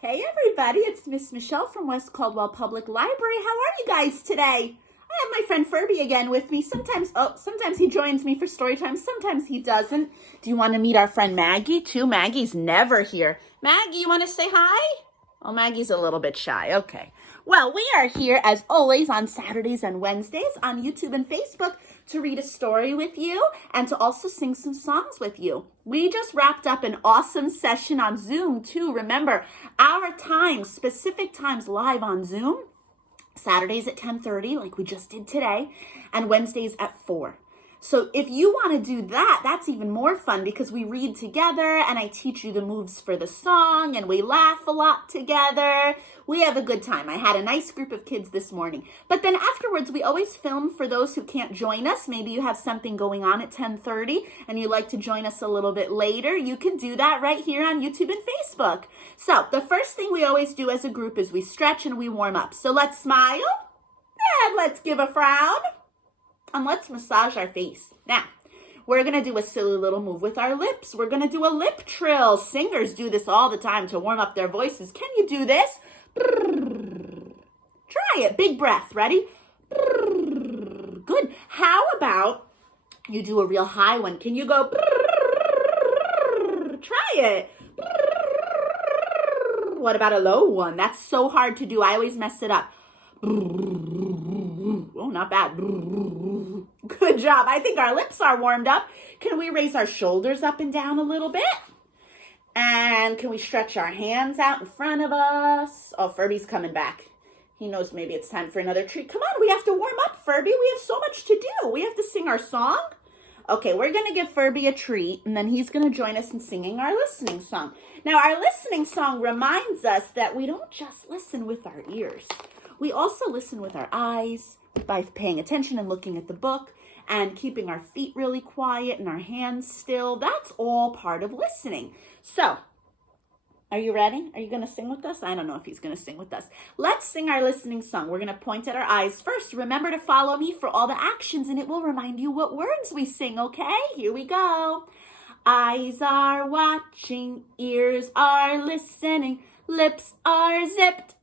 Hey everybody, it's Miss Michelle from West Caldwell Public Library. How are you guys today? I have my friend Furby again with me. Sometimes he joins me for story time, sometimes he doesn't. Do you want to meet our friend Maggie too? Maggie's never here. Maggie, you want to say hi? Oh, Maggie's a little bit shy. Okay. Well, we are here as always on Saturdays and Wednesdays on YouTube and Facebook to read a story with you and to also sing some songs with you. We just wrapped up an awesome session on Zoom too. Remember, our times, specific times live on Zoom, Saturdays at 10:30 like we just did today, and Wednesdays at 4. So if you want to do that, that's even more fun because we read together and I teach you the moves for the song and we laugh a lot together. We have a good time. I had a nice group of kids this morning. But then afterwards, we always film for those who can't join us. Maybe you have something going on at 10:30 and you'd like to join us a little bit later. You can do that right here on YouTube and Facebook. So the first thing we always do as a group is we stretch and we warm up. So let's smile and let's give a frown. And let's massage our face. Now, we're going to do a silly little move with our lips. We're going to do a lip trill. Singers do this all the time to warm up their voices. Can you do this? Try it. Big breath. Ready? Good. How about you do a real high one? Can you go? Try it. What about a low one? That's so hard to do. I always mess it up. Oh, not bad. Good job. I think our lips are warmed up. Can we raise our shoulders up and down a little bit? And can we stretch our hands out in front of us? Oh, Furby's coming back. He knows maybe it's time for another treat. Come on, we have to warm up, Furby. We have so much to do. We have to sing our song. Okay, we're going to give Furby a treat, and then he's going to join us in singing our listening song. Now, our listening song reminds us that we don't just listen with our ears. We also listen with our eyes by paying attention and looking at the book and keeping our feet really quiet and our hands still. That's all part of listening. So, are you ready? Are you going to sing with us? I don't know if he's going to sing with us. Let's sing our listening song. We're going to point at our eyes first. Remember to follow me for all the actions and it will remind you what words we sing, okay? Here we go. Eyes are watching, ears are listening, lips are zipped,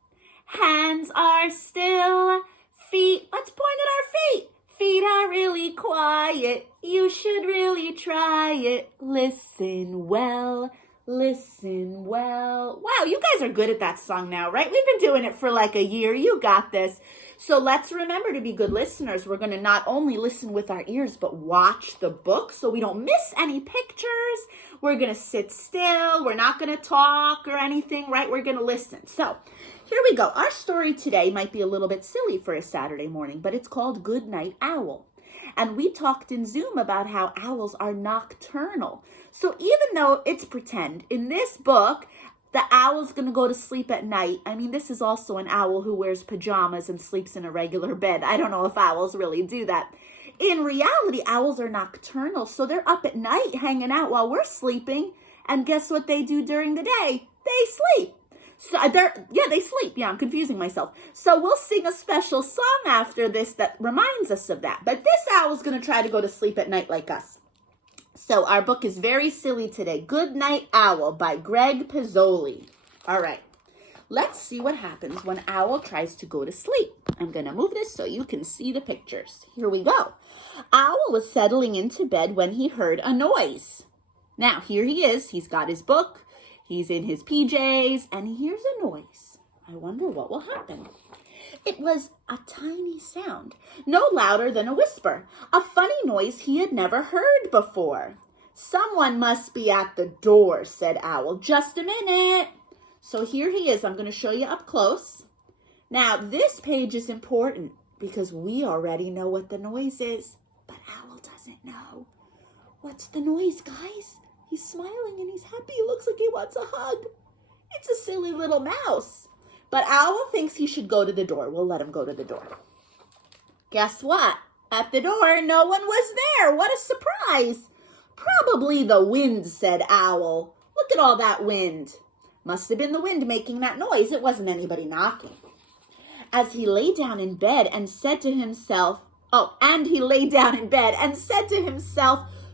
hands are still, feet, let's point at our feet. Feet are really quiet. You should really try it. Listen well. Listen well. Wow, you guys are good at that song now, right? We've been doing it for like a year. You got this. So let's remember to be good listeners. We're going to not only listen with our ears, but watch the book so we don't miss any pictures. We're going to sit still. We're not going to talk or anything, right? We're going to listen. So here we go. Our story today might be a little bit silly for a Saturday morning, but it's called Good Night Owl. And we talked in Zoom about how owls are nocturnal. So even though it's pretend, in this book, the owl's going to go to sleep at night. I mean, this is also an owl who wears pajamas and sleeps in a regular bed. I don't know if owls really do that. In reality, owls are nocturnal, so they're up at night hanging out while we're sleeping. And guess what they do during the day? They sleep. So they sleep. Yeah, I'm confusing myself. So we'll sing a special song after this that reminds us of that. But this owl's going to try to go to sleep at night like us. So our book is very silly today. Good Night Owl by Greg Pizzoli. All right. Let's see what happens when Owl tries to go to sleep. I'm going to move this so you can see the pictures. Here we go. Owl was settling into bed when he heard a noise. Now, here he is. He's got his book. He's in his PJs, and he hears a noise. I wonder what will happen. It was a tiny sound, no louder than a whisper, a funny noise he had never heard before. Someone must be at the door, said Owl. Just a minute. So here he is. I'm going to show you up close. Now, this page is important because we already know what the noise is, but Owl doesn't know. What's the noise, guys? He's smiling and he's happy. He looks like he wants a hug. It's a silly little mouse. But Owl thinks he should go to the door. We'll let him go to the door. Guess what? At the door, no one was there. What a surprise. Probably the wind, said Owl. Look at all that wind. Must have been the wind making that noise. It wasn't anybody knocking. As he lay down in bed and said to himself,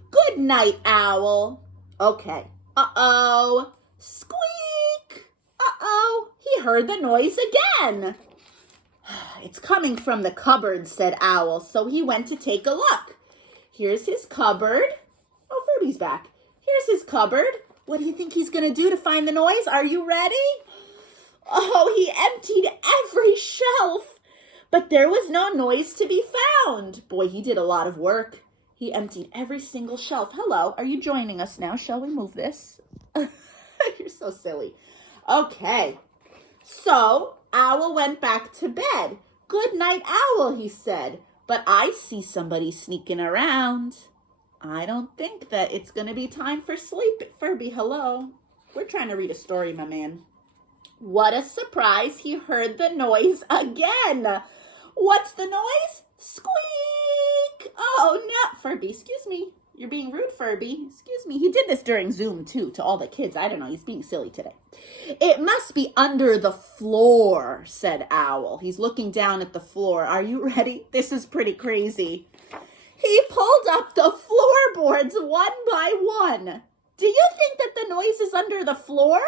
good night, Owl. Okay. Uh-oh. Squeak. Uh-oh. heard the noise again. It's coming from the cupboard, said Owl, so he went to take a look. Here's his cupboard. Oh, Furby's back. Here's his cupboard. What do you think he's going to do to find the noise? Are you ready? Oh, he emptied every shelf, but there was no noise to be found. Boy, he did a lot of work. He emptied every single shelf. Hello, are you joining us now? Shall we move this? You're so silly. Okay, so Owl went back to bed. Good night, Owl, he said. But I see somebody sneaking around. I don't think that it's going to be time for sleep. Furby, hello. We're trying to read a story, my man. What a surprise. He heard the noise again. What's the noise? Squeak. Oh, no. Furby, excuse me. You're being rude, Furby. Excuse me. He did this during Zoom, too, to all the kids. I don't know. He's being silly today. It must be under the floor, said Owl. He's looking down at the floor. Are you ready? This is pretty crazy. He pulled up the floorboards one by one. Do you think that the noise is under the floor?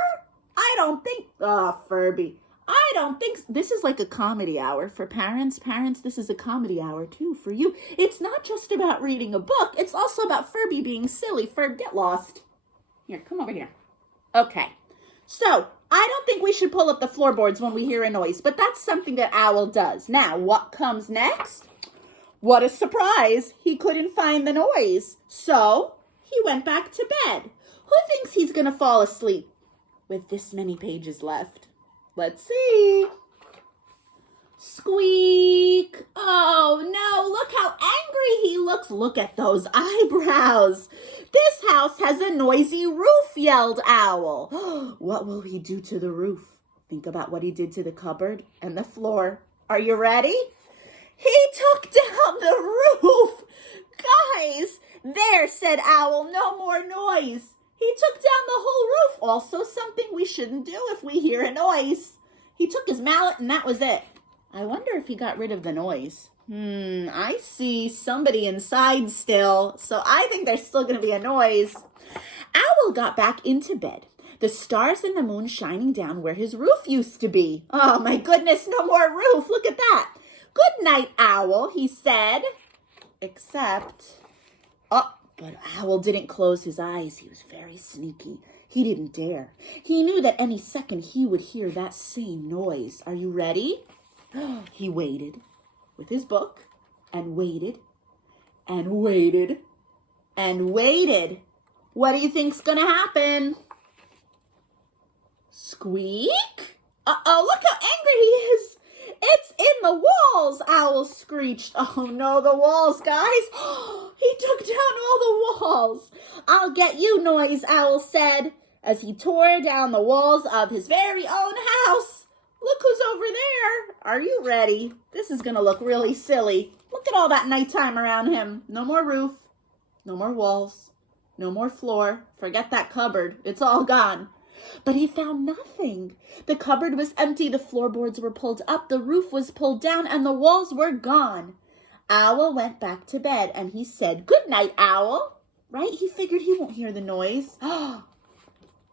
I don't think, Furby, I don't think, this is like a comedy hour for parents. Parents, this is a comedy hour too for you. It's not just about reading a book. It's also about Furby being silly. Furby, get lost. Here, come over here. Okay, so I don't think we should pull up the floorboards when we hear a noise, but that's something that Owl does. Now, what comes next? What a surprise. He couldn't find the noise. So he went back to bed. Who thinks he's going to fall asleep with this many pages left? Let's see. Squeak. Oh, no. Look how angry he looks. Look at those eyebrows. This house has a noisy roof, yelled Owl. What will he do to the roof? Think about what he did to the cupboard and the floor. Are you ready? He took down the roof. Guys, there, said Owl, no more noise. He took down the whole roof. Also something we shouldn't do if we hear a noise. He took his mallet and that was it. I wonder if he got rid of the noise. I see somebody inside still. So I think there's still going to be a noise. Owl got back into bed. The stars and the moon shining down where his roof used to be. Oh my goodness, no more roof. Look at that. Good night, Owl, he said. Except, but Owl didn't close his eyes. He was very sneaky. He didn't dare. He knew that any second he would hear that same noise. Are you ready? He waited with his book and waited and waited and waited. What do you think's gonna happen? Squeak? Uh-oh, look how angry he is. It's in the walls, Owl screeched. Oh no, the walls, guys. He took down all the walls. I'll get you, Noise, Owl said, as he tore down the walls of his very own house. Look who's over there. Are you ready? This is going to look really silly. Look at all that nighttime around him. No more roof, no more walls, no more floor. Forget that cupboard. It's all gone. But he found nothing. The cupboard was empty, the floorboards were pulled up, the roof was pulled down, and the walls were gone. Owl went back to bed, and he said, "Good night, Owl." Right? He figured he won't hear the noise.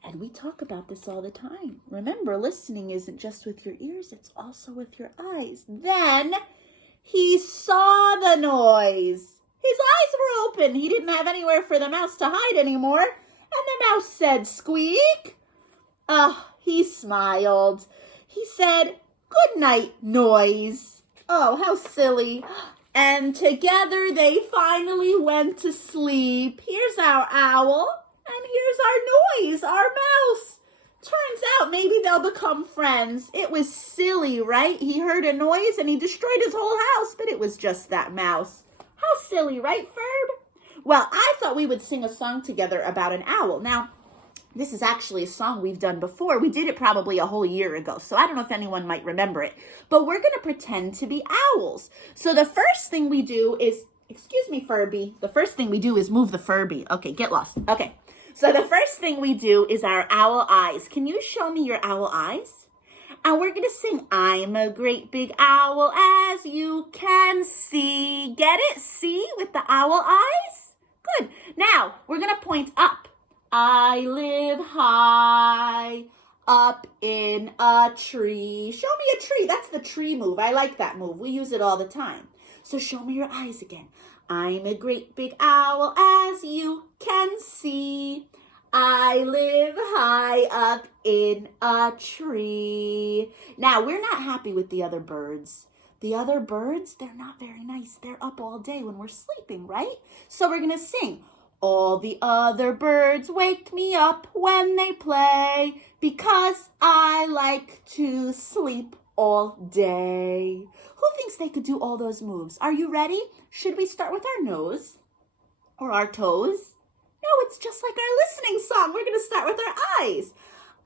And we talk about this all the time. Remember, listening isn't just with your ears, it's also with your eyes. Then he saw the noise. His eyes were open. He didn't have anywhere for the mouse to hide anymore. And the mouse said, "Squeak." He smiled. He said, "Good night, Noise." Oh, how silly. And together they finally went to sleep. Here's our owl, and here's our Noise, our mouse. Turns out maybe they'll become friends. It was silly, right? He heard a noise and he destroyed his whole house, but it was just that mouse. How silly, right, Ferb? Well, I thought we would sing a song together about an owl. Now, this is actually a song we've done before. We did it probably a whole year ago, so I don't know if anyone might remember it. But we're going to pretend to be owls. So the first thing we do is, excuse me, Furby. The first thing we do is move the Furby. Okay, get lost. Okay, so the first thing we do is our owl eyes. Can you show me your owl eyes? And we're going to sing, "I'm a great big owl, as you can see." Get it? See? With the owl eyes? Good. Now, we're going to point up. "I live high up in a tree. Show me a tree. That's the tree move. I like that move. We use it all the time. So show me your eyes again. I'm a great big owl, as you can see. I live high up in a tree. Now, we're not happy with the other birds. The other birds, they're not very nice. They're up all day when we're sleeping, right? So we're going to sing. All the other birds wake me up when they play because I like to sleep all day. Who thinks they could do all those moves? Are you ready? Should we start with our nose or our toes? No, it's just like our listening song. We're going to start with our eyes.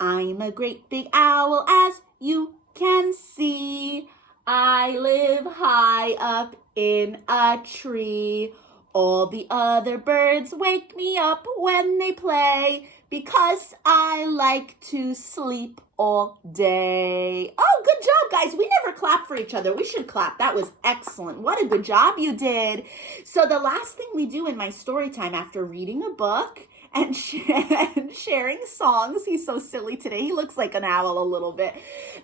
I'm a great big owl, as you can see. I live high up in a tree. All the other birds wake me up when they play because I like to sleep all day. Oh, good job, guys. We never clap for each other. We should clap. That was excellent. What a good job you did. So the last thing we do in my story time after reading a book and sharing songs. He's so silly today. He looks like an owl a little bit.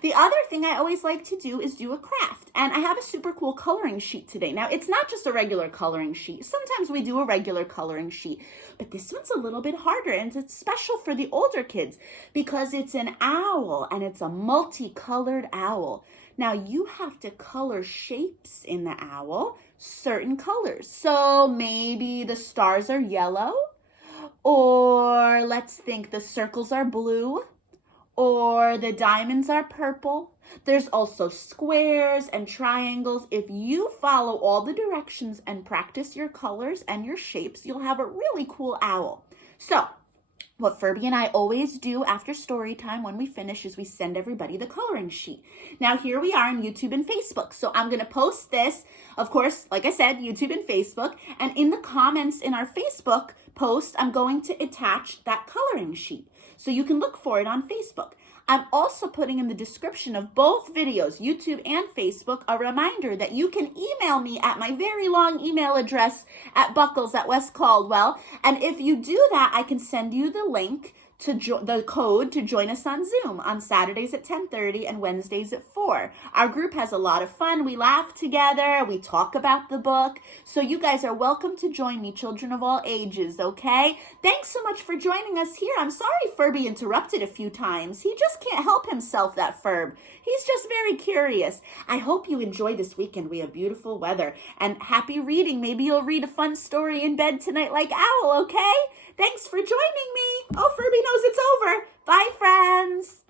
The other thing I always like to do is do a craft. And I have a super cool coloring sheet today. Now, it's not just a regular coloring sheet. Sometimes we do a regular coloring sheet. But this one's a little bit harder. And it's special for the older kids because it's an owl and it's a multicolored owl. Now, you have to color shapes in the owl, certain colors. So maybe the stars are yellow. Or let's think the circles are blue, or the diamonds are purple. There's also squares and triangles. If you follow all the directions and practice your colors and your shapes, you'll have a really cool owl. So what Furby and I always do after story time when we finish is we send everybody the coloring sheet. Now here we are on YouTube and Facebook. So I'm going to post this, of course, like I said, YouTube and Facebook. And in the comments in our Facebook post, I'm going to attach that coloring sheet. So you can look for it on Facebook. I'm also putting in the description of both videos, YouTube and Facebook, a reminder that you can email me at my very long email address at buckles@westcaldwell. And if you do that, I can send you the link to the code to join us on Zoom on Saturdays at 10:30 and Wednesdays at 4. Our group has a lot of fun. We laugh together. We talk about the book. So you guys are welcome to join me, children of all ages, okay? Thanks so much for joining us here. I'm sorry Furby interrupted a few times. He just can't help himself, that Furb. He's just very curious. I hope you enjoy this weekend. We have beautiful weather and happy reading. Maybe you'll read a fun story in bed tonight like Owl, okay? Thanks for joining me. Oh, Furby knows it's over. Bye, friends.